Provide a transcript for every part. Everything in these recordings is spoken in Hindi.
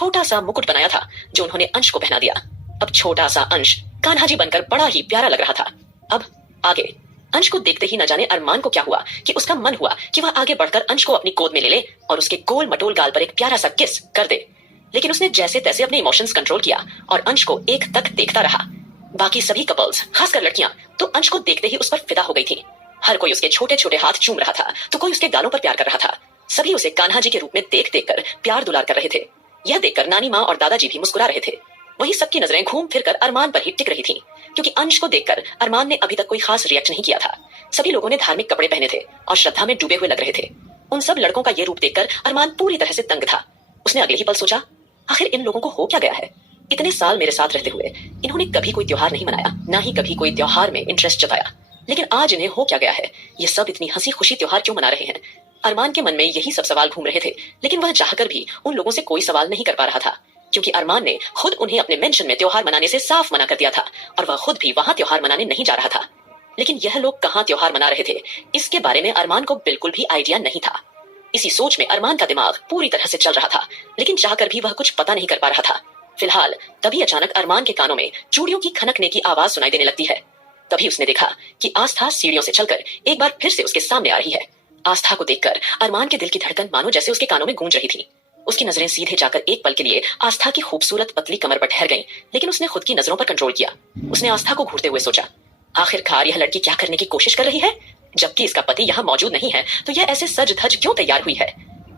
छोटा सा मुकुट बनाया था जो उन्होंने अंश को पहना दिया। अब छोटा सा अंश कान्हा जी बनकर बड़ा ही प्यारा लग रहा था। अब आगे अंश को देखते ही न जाने अरमान को क्या हुआ कि उसका मन हुआ कि वह आगे बढ़कर अंश को अपनी गोद में ले ले और उसके गोल मटोल गाल पर एक प्यारा सा किस कर दे। लेकिन उसने जैसे तैसे अपने इमोशंस कंट्रोल किया और अंश को एक तक देखता रहा। बाकी सभी कपल्स, खासकर लड़कियां, तो अंश को देखते ही उस पर फिदा हो गई थी। हर कोई उसके छोटे छोटे हाथ चूम रहा था तो कोई उसके गालों पर प्यार कर रहा था। सभी उसे कान्हा जी के रूप में देख देख कर प्यार दुलार कर रहे थे। यह देखकर नानी माँ और दादाजी भी मुस्कुरा रहे थे। वही सबकी नजरें घूम फिरकर अरमान पर ही टिक रही थी, क्योंकि अंश को देखकर अरमान ने अभी तक कोई खास रिएक्ट नहीं किया था। सभी लोगों ने धार्मिक कपड़े पहने थे और श्रद्धा में डूबे हुए लग रहे थे। उन सब लड़कों का ये रूप देखकर अरमान पूरी तरह से दंग था। उसने अगले ही पल सोचा, आखिर इन लोगों को हो क्या गया है? इतने साल मेरे साथ रहते हुए इन्होंने कभी कोई त्योहार नहीं मनाया, ना ही कभी कोई त्योहार में इंटरेस्ट जताया, लेकिन आज इन्हें हो क्या गया है? ये सब इतनी हंसी खुशी त्योहार क्यों मना रहे हैं? अरमान के मन में यही सब सवाल घूम रहे थे, लेकिन वह चाहकर भी उन लोगों से कोई सवाल नहीं कर पा रहा था, क्योंकि अरमान ने खुद उन्हें अपने मेंशन में त्योहार मनाने से साफ मना कर दिया था और वह खुद भी वहां त्योहार मनाने नहीं जा रहा था। लेकिन यह लोग कहाँ त्योहार मना रहे थे, इसके बारे में अरमान को बिल्कुल भी आइडिया नहीं था। इसी सोच में अरमान का दिमाग पूरी तरह से चल रहा था, लेकिन चाहकर भी वह कुछ पता नहीं कर पा रहा था। फिलहाल तभी अचानक अरमान के कानों में चूड़ियों की खनकने की आवाज सुनाई देने लगती है। तभी उसने देखा कि आस्था सीढ़ियों से चलकर एक बार फिर से उसके सामने आ रही है। आस्था को देखकर अरमान के दिल की धड़कन मानो जैसे उसके कानों में गूंज रही थी। उसकी नजरें सीधे जाकर एक पल के लिए आस्था की खूबसूरत पतली कमर पर ठहर गईं, लेकिन उसने खुद की नजरों पर कंट्रोल किया। उसने आस्था को घूरते हुए सोचा, आखिरकार यह लड़की क्या करने की कोशिश कर रही है? जबकि इसका पति यहाँ मौजूद नहीं है तो यह ऐसे सज धज क्यों तैयार हुई है?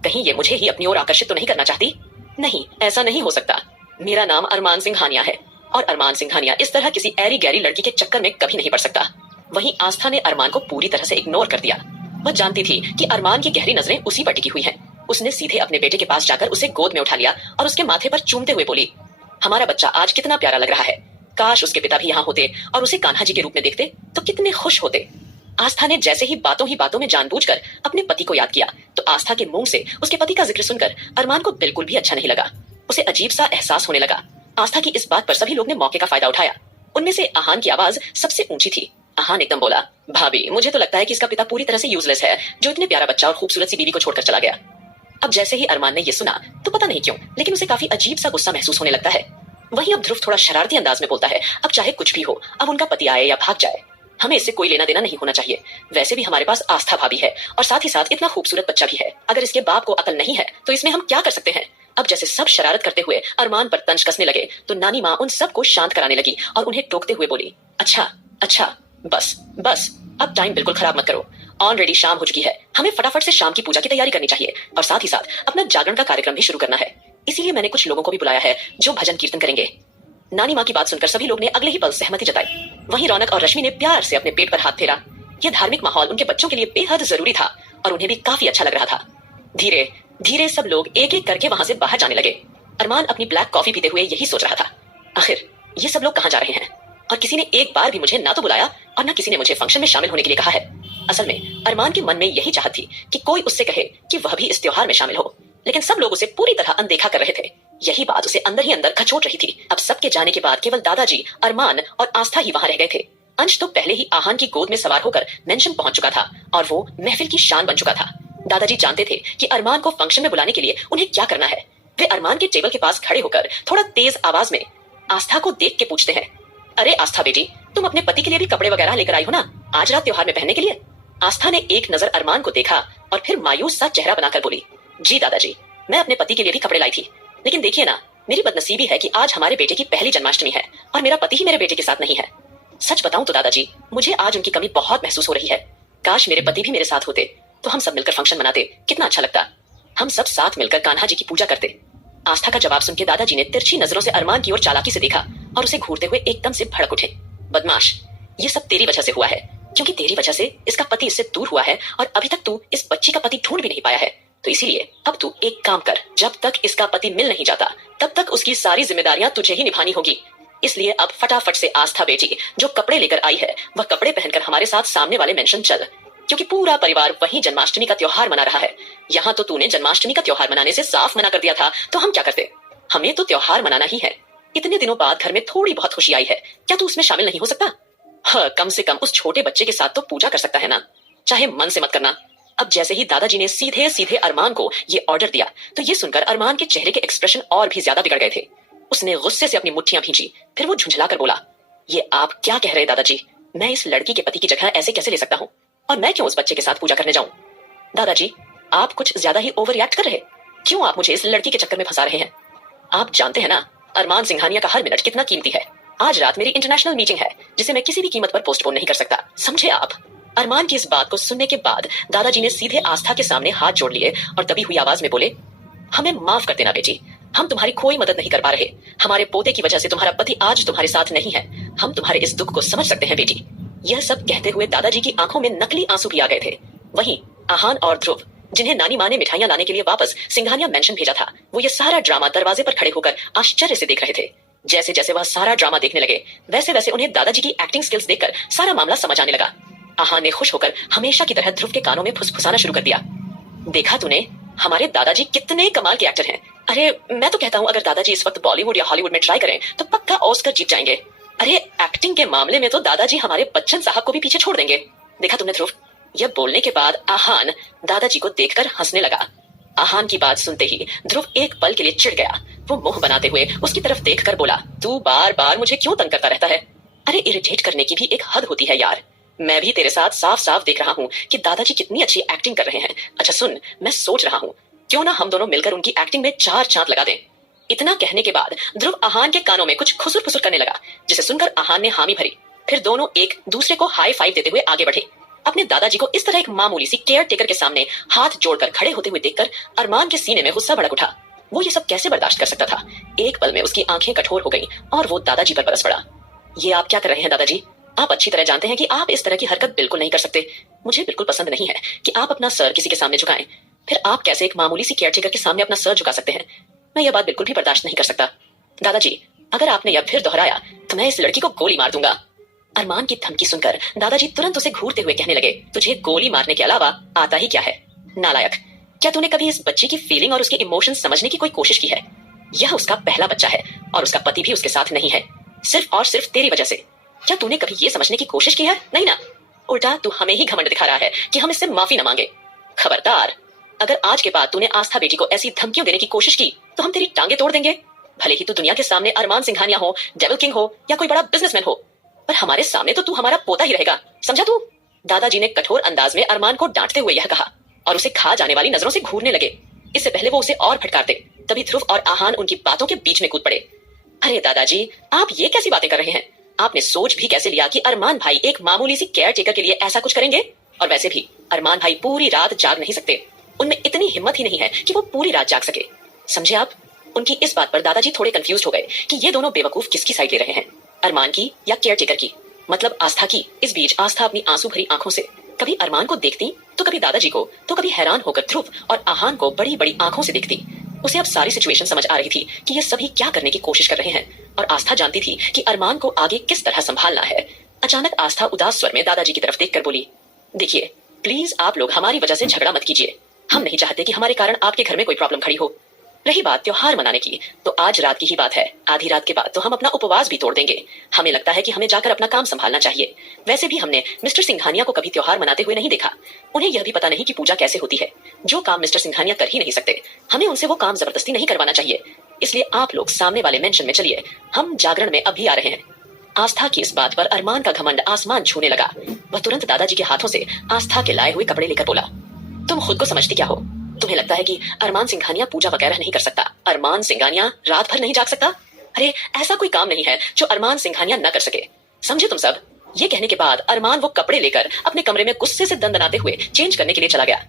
कहीं ये मुझे ही अपनी ओर आकर्षित तो नहीं करना चाहती? नहीं, ऐसा नहीं हो सकता। मेरा नाम अरमान सिंघानिया है और अरमान सिंघानिया इस तरह किसी ऐरी गैरी लड़की के चक्कर में कभी नहीं पड़ सकता। वहीं आस्था ने अरमान को पूरी तरह से इग्नोर कर दिया। वह जानती थी कि अरमान की गहरी नजरें उसी पर टिकी हुई हैं। उसने सीधे अपने बेटे के पास जाकर उसे गोद में उठा लिया और उसके माथे पर चूमते हुए बोली, हमारा बच्चा आज कितना प्यारा लग रहा है। काश उसके पिता भी यहाँ होते और उसे कान्हा जी के रूप में देखते तो कितने खुश होते। आस्था ने जैसे ही बातों में जानबूझकर अपने पति को याद किया तो आस्था के मुंह से उसके पति का जिक्र सुनकर अरमान को बिल्कुल भी अच्छा नहीं लगा। उसे अजीब सा एहसास होने लगा। आस्था की इस बात पर सभी लोग ने मौके का फायदा उठाया। उनमें से आहान की आवाज सबसे ऊंची थी। आहान एकदम बोला, भाभी मुझे तो लगता है कि इसका पिता पूरी तरह से यूजलेस है, जो इतने प्यारा बच्चा और खूबसूरत सी बीवी को छोड़कर चला गया। अब जैसे ही अरमान ने ये सुना तो पता नहीं क्यों, लेकिन उसे काफी अजीब सा गुस्सा महसूस होने लगता है। वहीं अब ध्रुव थोड़ा शरारती अंदाज में बोलता है, अब चाहे कुछ भी हो, अब उनका पति आए या भाग जाए, हमें इससे कोई लेना देना नहीं होना चाहिए। वैसे भी हमारे पास आस्था भाभी है और साथ ही साथ इतना खूबसूरत बच्चा भी है। अगर इसके बाप को अकल नहीं है तो इसमें हम क्या कर सकते हैं? अब जैसे सब शरारत करते हुए अरमान पर तंज कसने लगे तो नानी माँ उन सबको शांत कराने लगी और उन्हें टोकते हुए बोली, अच्छा बस बस, अब टाइम बिल्कुल खराब मत करो। ऑलरेडी शाम हो चुकी है, हमें फटाफट से शाम की पूजा की तैयारी करनी चाहिए और साथ ही साथ अपना जागरण का कार्यक्रम भी शुरू करना है। इसीलिए मैंने कुछ लोगों को भी बुलाया है जो भजन कीर्तन करेंगे। नानी माँ की बात सुनकर सभी लोग ने अगले ही पल सहमति जताई। वहीं रौनक और रश्मि ने प्यार से अपने पेट पर हाथ फेरा। यह धार्मिक माहौल उनके बच्चों के लिए बेहद जरूरी था और उन्हें भी काफी अच्छा लग रहा था। धीरे धीरे सब लोग एक एक करके वहां से बाहर जाने लगे। अरमान अपनी ब्लैक कॉफी पीते हुए यही सोच रहा था, आखिर ये सब लोग कहाँ जा रहे हैं और किसी ने एक बार भी मुझे ना तो बुलाया और ना किसी ने मुझे फंक्शन में शामिल होने के लिए कहा है। असल में अरमान के मन में यही चाहत थी कि कोई उससे कहे कि वह भी इस त्योहार में शामिल हो, लेकिन सब लोग उसे पूरी तरह अनदेखा कर रहे थे। यही बात उसे अंदर ही अंदर खचोट रही थी। अब सबके जाने के बाद केवल दादाजी, अरमान और आस्था ही वहां रह गए थे। अंश तो पहले ही आहान की गोद में सवार होकर मेंशन पहुंच चुका था और वो महफिल की शान बन चुका था। दादाजी जानते थे कि अरमान को फंक्शन में बुलाने के लिए उन्हें क्या करना है। वे अरमान के टेबल के पास खड़े होकर थोड़ा तेज आवाज में आस्था को देख के पूछते हैं, अरे आस्था बेटी, तुम अपने पति के लिए भी कपड़े वगैरह लेकर आई हो ना, आज रात त्योहार में पहनने के लिए? आस्था ने एक नजर अरमान को देखा और फिर मायूस सा चेहरा बनाकर बोली, जी दादाजी, मैं अपने पति के लिए भी कपड़े लाई थी, लेकिन देखिए ना, मेरी बदनसीबी है कि आज हमारे बेटे की पहली जन्माष्टमी है और मेरा पति ही मेरे बेटे के साथ नहीं है। सच बताऊं तो दादाजी, मुझे आज उनकी कमी बहुत महसूस हो रही है। काश मेरे पति भी मेरे साथ होते तो हम सब मिलकर फंक्शन मनाते, कितना अच्छा लगता। हम सब साथ मिलकर कान्हा जी की पूजा करते। आस्था का जवाब सुनकर दादाजी ने तिरछी नजरों से अरमान की ओर चालाकी से देखा और उसे घूरते हुए एकदम से भड़क उठे, बदमाश, ये सब तेरी वजह से हुआ है, क्योंकि तेरी वजह से इसका पति इससे दूर हुआ है और अभी तक तू इस बच्ची का पति ढूंढ भी नहीं पाया है। तो इसीलिए अब तू एक काम कर, जब तक इसका पति मिल नहीं जाता तब तक उसकी सारी जिम्मेदारियां तुझे ही निभानी होगी। इसलिए अब फटाफट से आस्था बेटी जो कपड़े लेकर आई है वह कपड़े पहनकर हमारे साथ सामने वाले मेंशन चल, क्योंकि पूरा परिवार वही जन्माष्टमी का त्योहार मना रहा है। यहाँ तो तूने जन्माष्टमी का त्योहार मनाने से साफ मना कर दिया था, तो हम क्या करते? हमें तो त्योहार मनाना ही है। इतने दिनों बाद घर में थोड़ी बहुत खुशी आई है, क्या तू उसमें शामिल नहीं हो सकता? हाँ, कम से कम उस छोटे बच्चे के साथ तो पूजा कर सकता है ना, चाहे मन से मत करना। अब जैसे ही दादाजी ने सीधे सीधे अरमान को ये ऑर्डर दिया तो ये सुनकर अरमान के चेहरे के एक्सप्रेशन और भी ज्यादा बिगड़ गए थे। उसने गुस्से से अपनी मुट्ठियां भींची, फिर वो झुंझलाकर बोला, ये आप क्या कह रहे दादाजी? मैं इस लड़की के पति की जगह ऐसे कैसे ले सकता हूँ? और मैं क्यों उस बच्चे के साथ पूजा करने जाऊं? दादाजी, आप कुछ ज्यादा ही ओवर रिएक्ट कर रहे। क्यों आप मुझे इस लड़की के चक्कर में फंसा रहे हैं? आप जानते हैं ना अरमान सिंघानिया का हर मिनट कितना कीमती है। आज रात मेरी इंटरनेशनल मीटिंग है जिसे मैं किसी भी कीमत पर पोस्टपोन नहीं कर सकता, समझे आप? अरमान की इस बात को सुनने के बाद दादाजी ने सीधे आस्था के सामने हाथ जोड़ लिए और दबी हुई आवाज में बोले, हमें माफ कर देना बेटी, हम तुम्हारी कोई मदद नहीं कर पा रहे। हमारे पोते की वजह से तुम्हारा पति आज तुम्हारे साथ नहीं है। हम तुम्हारे इस दुख को समझ सकते हैं बेटी। यह सब कहते हुए दादाजी की आंखों में नकली आंसू भी आ गए थे। वहीं आहान और ध्रुव, जिन्हें नानी माँ ने मिठाइयां लाने के लिए वापस सिंघानिया मेंशन भेजा था, वो ये सारा ड्रामा दरवाजे पर खड़े होकर आश्चर्य से देख रहे थे। जैसे जैसे वह सारा ड्रामा देखने लगे वैसे वैसे उन्हें दादाजी की एक्टिंग स्किल्स देखकर सारा मामला समझ आने लगा। आहान ने खुश होकर हमेशा की तरह ध्रुव के कानों में फुसफुसाना शुरू कर दिया, देखा तूने, हमारे दादाजी कितने कमाल के एक्टर हैं। अरे मैं तो कहता हूँ अगर दादाजी इस वक्त बॉलीवुड या हॉलीवुड में ट्राई करें तो पक्का ऑस्कर जीत जाएंगे। अरे एक्टिंग के मामले में तो दादाजी हमारे बच्चन साहब को भी पीछे छोड़ देंगे। देखा तुमने ध्रुव? यह बोलने के बाद आहान दादाजी को देखकर हंसने लगा। आहान की बात सुनते ही ध्रुव एक पल के लिए चिढ़ गया। वो मुंह बनाते हुए उसकी तरफ देखकर बोला, तू बार बार मुझे क्यों तंग करता रहता है? अरे इरिटेट करने की भी एक हद होती है यार। मैं भी तेरे साथ साफ साफ देख रहा हूँ कि दादाजी कितनी अच्छी एक्टिंग कर रहे हैं। अच्छा सुन, मैं सोच रहा हूँ क्यों ना हम दोनों मिलकर उनकी एक्टिंग में चार चांद लगा दें। इतना कहने के बाद ध्रुव आहान के कानों में कुछ खुसुर फुसुर करने लगा, जिसे सुनकर आहान ने हामी भरी। फिर दोनों एक दूसरे को हाई फाइव देते हुए आगे बढ़े। अपने दादाजी को इस तरह एक मामूली सी केयर टेकर के सामने हाथ जोड़कर खड़े होते हुए देखकर अरमान के सीने में गुस्सा भड़क उठा। वो ये सब कैसे बर्दाश्त कर सकता था? एक पल में उसकी आंखें कठोर हो गईं और वो दादाजी पर बरस पड़ा। ये आप क्या कर रहे हैं दादाजी? आप अच्छी तरह जानते हैं कि आप इस तरह की हरकत बिल्कुल नहीं कर सकते। मुझे बिल्कुल पसंद नहीं है कि आप अपना सर किसी के सामने झुकाएं। फिर आप कैसे एक मामूली सी केयर टेकर के सामने अपना सर झुका सकते हैं? मैं यह बात बिल्कुल भी बर्दाश्त नहीं कर सकता। दादाजी, अगर आपने यह फिर दोहराया तो मैं इस लड़की को गोली मार दूंगा। अरमान की धमकी सुनकर दादाजी तुरंत उसे घूरते हुए कहने लगे, तुझे गोली मारने के अलावा आता ही क्या है? नालायक, क्या तूने कभी इस बच्ची की फीलिंग और उसके इमोशन समझने की कोई कोशिश की है? यह उसका पहला बच्चा है और उसका पति भी उसके साथ नहीं है, सिर्फ और सिर्फ तेरी वजह से। क्या तूने कभी ये समझने की कोशिश की है? नहीं ना। उल्टा तू हमें ही घमंड दिखा रहा है कि हम इससे माफी न मांगे। खबरदार, अगर आज के बाद तूने आस्था बेटी को ऐसी धमकियों देने की कोशिश की तो हम तेरी टांगे तोड़ देंगे। भले ही तू दुनिया के सामने अरमान सिंघानिया हो, डेविल किंग हो या कोई बड़ा बिजनेसमैन हो, पर हमारे सामने तो तू हमारा पोता ही रहेगा, समझा तू? दादाजी ने कठोर अंदाज में अरमान को डांटते हुए यह कहा और उसे खा जाने वाली नजरों से घूरने लगे। इससे पहले वो उसे और फटकारते, तभी ध्रुव और आहान उनकी बातों के बीच में कूद पड़े। अरे दादाजी, आप ये कैसी बातें कर रहे हैं? आपने सोच भी कैसे लिया कि अरमान भाई एक मामूली सी केयर टेकर के लिए ऐसा कुछ करेंगे? और वैसे भी अरमान भाई पूरी रात जाग नहीं सकते, उनमें इतनी हिम्मत ही नहीं है कि वो पूरी रात जाग सके, समझे आप? उनकी इस बात पर दादाजी थोड़े कंफ्यूज हो गए कि ये दोनों बेवकूफ किसकी साइड ले रहे हैं, अरमान की या केयर टेकर की, मतलब आस्था की। इस बीच आस्था अपनी आंसू भरी आंखों से कभी अरमान को देखती तो कभी दादाजी को, तो कभी हैरान होकर ध्रुव और आहान को बड़ी बड़ी आंखों से देखती। उसे अब सारी सिचुएशन समझ आ रही थी कि ये सभी क्या करने की कोशिश कर रहे हैं, और आस्था जानती थी कि अरमान को आगे किस तरह संभालना है। अचानक आस्था उदास स्वर में दादाजी की तरफ देखकर बोली, देखिए प्लीज आप लोग हमारी वजह से झगड़ा मत कीजिए। हम नहीं चाहते कि हमारे कारण आपके घर में कोई प्रॉब्लम खड़ी हो। रही बात त्योहार मनाने की, तो आज रात की ही बात है। आधी रात के बाद तो हम अपना उपवास भी तोड़ देंगे। हमें लगता है कि हमें जाकर अपना काम संभालना चाहिए। वैसे भी हमने मिस्टर सिंघानिया को कभी त्योहार मनाते हुए नहीं देखा। उन्हें यह भी पता नहीं कि पूजा कैसे होती है। जो काम मिस्टर सिंघानिया कर ही नहीं सकते, हमें उनसे वो काम जबरदस्ती नहीं करवाना चाहिए। इसलिए आप लोग सामने वाले मेंशन में चलिए, हम जागरण में अभी आ रहे हैं। आस्था की इस बात पर अरमान का घमंड आसमान छूने लगा। वह तुरंत दादाजी के हाथों से आस्था के लाए हुए कपड़े लेकर बोला, तुम खुद को समझती क्या हो? तुम्हें लगता है कि अरमान सिंघानिया पूजा वगैरह नहीं कर सकता? अरमान सिंघानिया रात भर नहीं जाग सकता? अरे ऐसा कोई काम नहीं है जो अरमान सिंघानिया न कर सके, समझे तुम सब? ये कहने के बाद अरमान वो कपड़े लेकर अपने कमरे में गुस्से से दंदनाते हुए चेंज करने के लिए चला गया।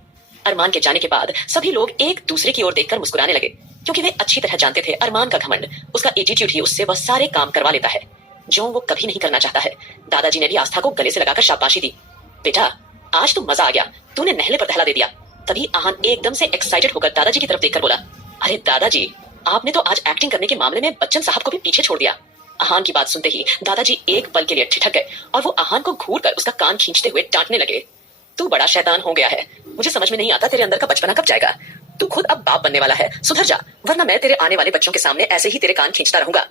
अरमान के जाने के बाद सभी लोग एक दूसरे की ओर देखकर मुस्कुराने लगे, क्योंकि वे अच्छी तरह जानते थे अरमान का घमंड, उसका एटीट्यूड ही उससे वह सारे काम करवा लेता है जो वो कभी नहीं करना चाहता है। दादाजी ने भी आस्था को गले से लगाकर शाबाशी दी, बेटा आज तो मजा आ गया, तूने नहले पर दहला दे दिया। तभी आहान एकदम से एक्साइटेड होकर दादाजी की तरफ देखकर बोला, अरे दादाजी, आपने तो आज एक्टिंग करने के मामले में बच्चन साहब को भी पीछे छोड़ दिया। आहान की बात सुनते ही दादाजी एक पल के लिए ठिठक गए और वो आहान को घूरकर उसका कान खींचते हुए डांटने लगे, तू बड़ा शैतान हो गया है, मुझे समझ में नहीं आता तेरे अंदर का बचपना कब जाएगा। तू खुद अब बाप बनने वाला है, सुधर जा, वरना मैं तेरे आने वाले बच्चों के सामने ऐसे ही तेरे कान खींचता रहूंगा।